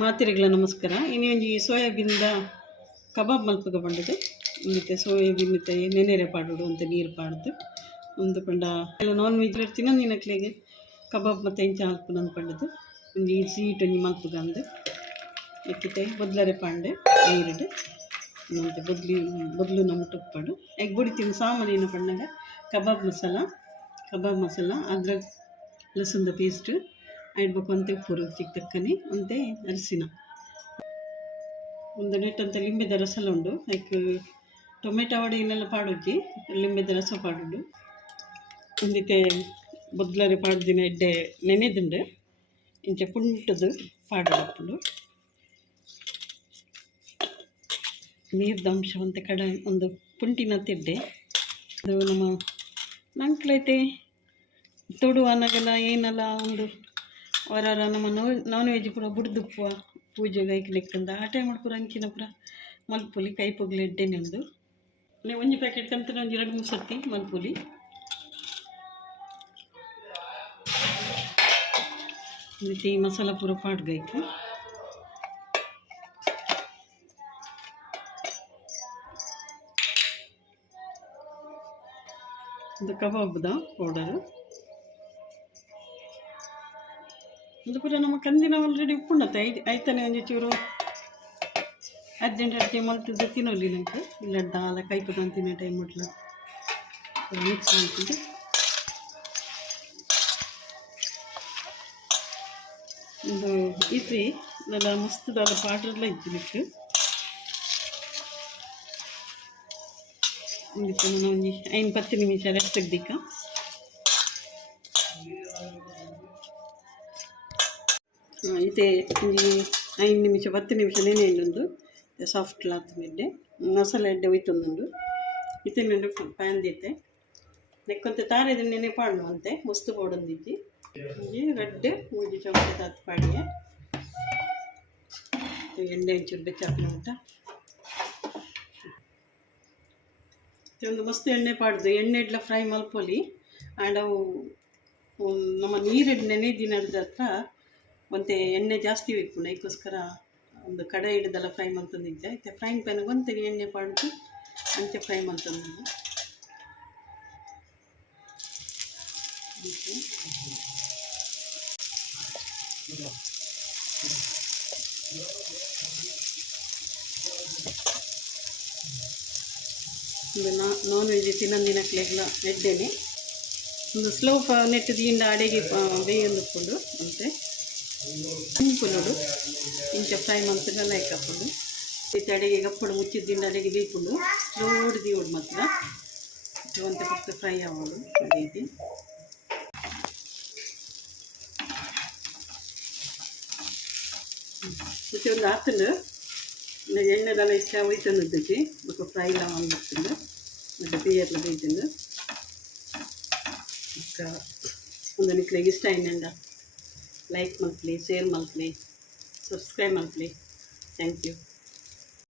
ಮಾತಿರೆಗ್ಲ ನಮಸ್ಕಾರ. ಇನ್ನು ಒಂಜಿ ಸೋಯಾಬೀನ್ದ ಕಬಾಬ್ ಮಲ್ಪಗ ಪಂಡದು. ಇಂದಿತ್ತೆ ಸೋಯಾಬೀನ್ ನೆನೆರೆ ಪಾಡುಡು ಅಂತ ನೀರು ಪಾಡ್ದು ಒಂದು ಪಂಡ ಎಲ್ಲ ನಾನ್ ವೆಜ್ ತಿನ್ನೊಂದಿನಕ್ಲೆಗೆ ಕಬಾಬ್ ಮತ್ತು ಎಂಚ ಮಲ್ಪುನಂದು ಪಂಡದು ಒಂಜಿ ಸ್ವೀಟ್ ಒಂಜಿ ಮಲ್ಪುಗ ಅಂದು ಎಕ್ಕಿತೆ ಬೊದ್ಲರೆ ಪಾಂಡೆ ನೀರುಡು ಮತ್ತು ಬೊದ್ಲು ನಮ್ಮಟ್ಟು ಉಪ್ಪಾಡು ಎಗ್ ಬುಡಿ ತಿನ್ನು ಸಾಮಾನು ಏನು ಪಂಡಾಗ ಕಬಾಬ್ ಮಸಾಲ ಅದ್ರಾಗ ಲಸಂದ ಪೇಸ್ಟು ಇಡ್ಬೇಕು ಅಂತೆ ಉಪ್ಪು ಚಿಕ್ಕ ತಕ್ಕನೆ ಅಂತೆ ಅರಿಶಿನ ಒಂದು ನೆಟ್ಟಂತ ಲಿಂಬೆದ ರಸಲ ಉಂಡು ಲೈಕ್ ಟೊಮೆಟೊ ವಡೆ ಇನ್ನೆಲ್ಲ ಪಾಡೋಜಿ ಲಿಂಬೆದ ರಸ ಪಾಡುಂಡು ಒಂದಿತ್ತೆ ಬೊದ್ಲರೆ ಪಾಡ್ದಿನ ಎಡ್ಡೆ ನೆನೆದುಂಡು ಇಂಚೆ ಪುಂಟದು ಪಾಡುಂಡು ನೀರ್ದ ಅಂಶ ಅಂತ ಕಡ ಒಂದು ಪುಂಟಿನ ತೆಡ್ಡೆ ಅದು ನಮ್ಮ ನಂಕ್ಲೈತೆ ತೊಡು ಅನ್ನಗಲ್ಲ ಏನಲ್ಲ ಒಂದು ಅವರ ನಮ್ಮ ನಾನ್ ವೆಜ್ ಪೂರ ಬುಡ್ದುಪ್ಪುವ ಪೂಜೆಗೆ ಐಕ್ಲಿಕ್ಕಂದ ಆ ಟೈಮ್ ಪೂರ ಅಂಚಿನ ಪೂರ ಮಲ್ಪುಲಿ ಕೈ ಪೊಗ್ಲು ಎಡ್ಡೆನೆ ಉಂಡು ನೀವು ಒಂಜಿ ಪ್ಯಾಕೆಟ್ ಕಂತ ಒಂಜಿ 2-3 ಸರ್ತಿ ಮಲ್ಪುಲಿ ಈ ಮಸಾಲ ಪೂರ ಪಾಡ್ಗೈತು ಇದು ಕಬಾಬ್ದ ಪೌಡರು ಇದು ಪೂರ ನಮ್ಮ ಕಂದಿನ ಆಲ್ರೆಡಿ ಉಪ್ಪುಂಡತ್ತೆ ಐತಾನೆ ಒಂಜಿ ಚೂರು ಅರ್ಜೆಂಟ್ ಮಲ್ತಿದ್ದು ತಿನ್ನೋಲಿ ನಂಗೆ ಇಲ್ಲ ದಾಲ ಕೈಪದ ತಿನ್ನೋ ಟೈಮ್ ಮುಟ್ಲ ಮಿಕ್ಸ್ ಮಾಡ್ತಿದ್ದೆ ಇದು ಇದ್ರಿ ನನ್ನ ಮಸ್ತದಾದ ಪಾಟ್ರೆಲ್ಲ ಇದ್ದಿದ್ದಕ್ಕೆ ಒಂದಿತ್ತು ನಾನು ಒಂಜಿ 5-10 ನಿಮಿಷ ರೆಸ್ಟ್ ತೆಗ್ದಿಕ್ಕ ಇದೇ ಒಂಜಿ 5 ನಿಮಿಷ 10 ನಿಮಿಷ ನೆನೆಯೊಂದು ಸಾಫ್ಟ್ ಕ್ಲಾತ್ ಮೆಡ್ಡೆ ಮಸಾಲೆ ಎಡ್ಡೆ ಒಯ್ತೊಂದುಂಡು ಇತ್ತಿನ ಪ್ಯಾನ್ ದೀತೆ ನೆಕ್ಕೊಂತೆ ತಾರೆದ ನೆನೆ ಪಾಡ್ನು ಅಂತೆ ಮಸ್ತ್ ಪೌಡೊಂದಿಜ್ಜಿ ಒಂಜಿ ರಡ್ಡೆ ಮೂಜಿ ಚಮಚ ತಾತ್ ಪಾಡಿಗೆ ಎಣ್ಣೆ ಒಂಚೂರು ಬೆಚ್ಚಾಪಿನ ಊಟ ಒಂದು ಮಸ್ತ್ ಎಣ್ಣೆ ಪಾಡ್ದು ಎಣ್ಣೆ ಇಡ್ಲ ಫ್ರೈ ಮಲ್ಪೊಲಿ ಆ್ಯಂಡ್ ಅವು ನಮ್ಮ ನೀರು ನೆನೆದಿನದ ಹತ್ರ ಒಂತೆ ಎಣ್ಣೆ ಜಾಸ್ತಿ ಬೇಕು ಅದಕ್ಕೋಸ್ಕರ ಒಂದು ಕಡೆ ಹಿಡ್ದೆಲ್ಲ ಫ್ರೈ ಮಾಡ್ತಂದಿದ್ದೆ ಮತ್ತು ಫ್ರೈಂಗ್ ಪ್ಯಾನ್ಗೆ ಒಂತೆ ಎಣ್ಣೆ ಪಾಡ್ದು ಅಂತೆ ಫ್ರೈ ಮಾಡ್ತಂದು ಇದು ನಾನ್ ವೆಜ್ ತಿನ್ನೊಂದಿನಕ್ಲೆಗ್ಲ ಎಡ್ಡೆನೆ ಒಂದು ಸ್ಲೋ ನೆಟ್ಟು ದಿಂದ ಅಡೆಗೆ ಬೇಯೊಂದುಕೊಂಡು ಅಂತೆ ಸಿಂಪುಲುಡು ಇಂಚ ಫ್ರೈ ಮಾಡ್ತಾರೆ ಲೈಕ್ ಹಾಕೊಂಡು ಇದು ಅಡೆಗೆ ಗಪ್ಪಡು ಮುಚ್ಚಿದ್ದಿಂದ ಅಡೆಗೆ ಬೇಯ್ಕೊಂಡು ಸ್ಲೋಡ್ ದೀವಡು ಮಾತ್ರ ಒಂದು ಪಕ್ಕ ಫ್ರೈ ಆಗೋದು ಅದೇ ರೀತಿ ಮತ್ತೆ ಒಂದು ಹಾಕೊಂಡು ಎಣ್ಣೆದೆಲ್ಲ ಇಷ್ಟ ಒಯ್ತಂದಕ್ಕೆ ಬೊಕ್ಕ ಫ್ರೈ ಎಲ್ಲ ಮಾಡ್ಬಿಡ್ತೀನಿ ಮತ್ತು ಬೇಯರ್ಲ ಬೇಯ್ತಂದು ಒಂದು ನಿಕ್ಲೆಗೆ ಇಷ್ಟ ಎಣ್ಣೆಂಡ ಲೈಕ್ ಮಲ್ಪಲಿ ಶೇರ್ ಮಲ್ಪಲಿ ಸಬ್ಸ್ಕ್ರೈಬ್ ಮಲ್ಪಲಿ ಥ್ಯಾಂಕ್ ಯು.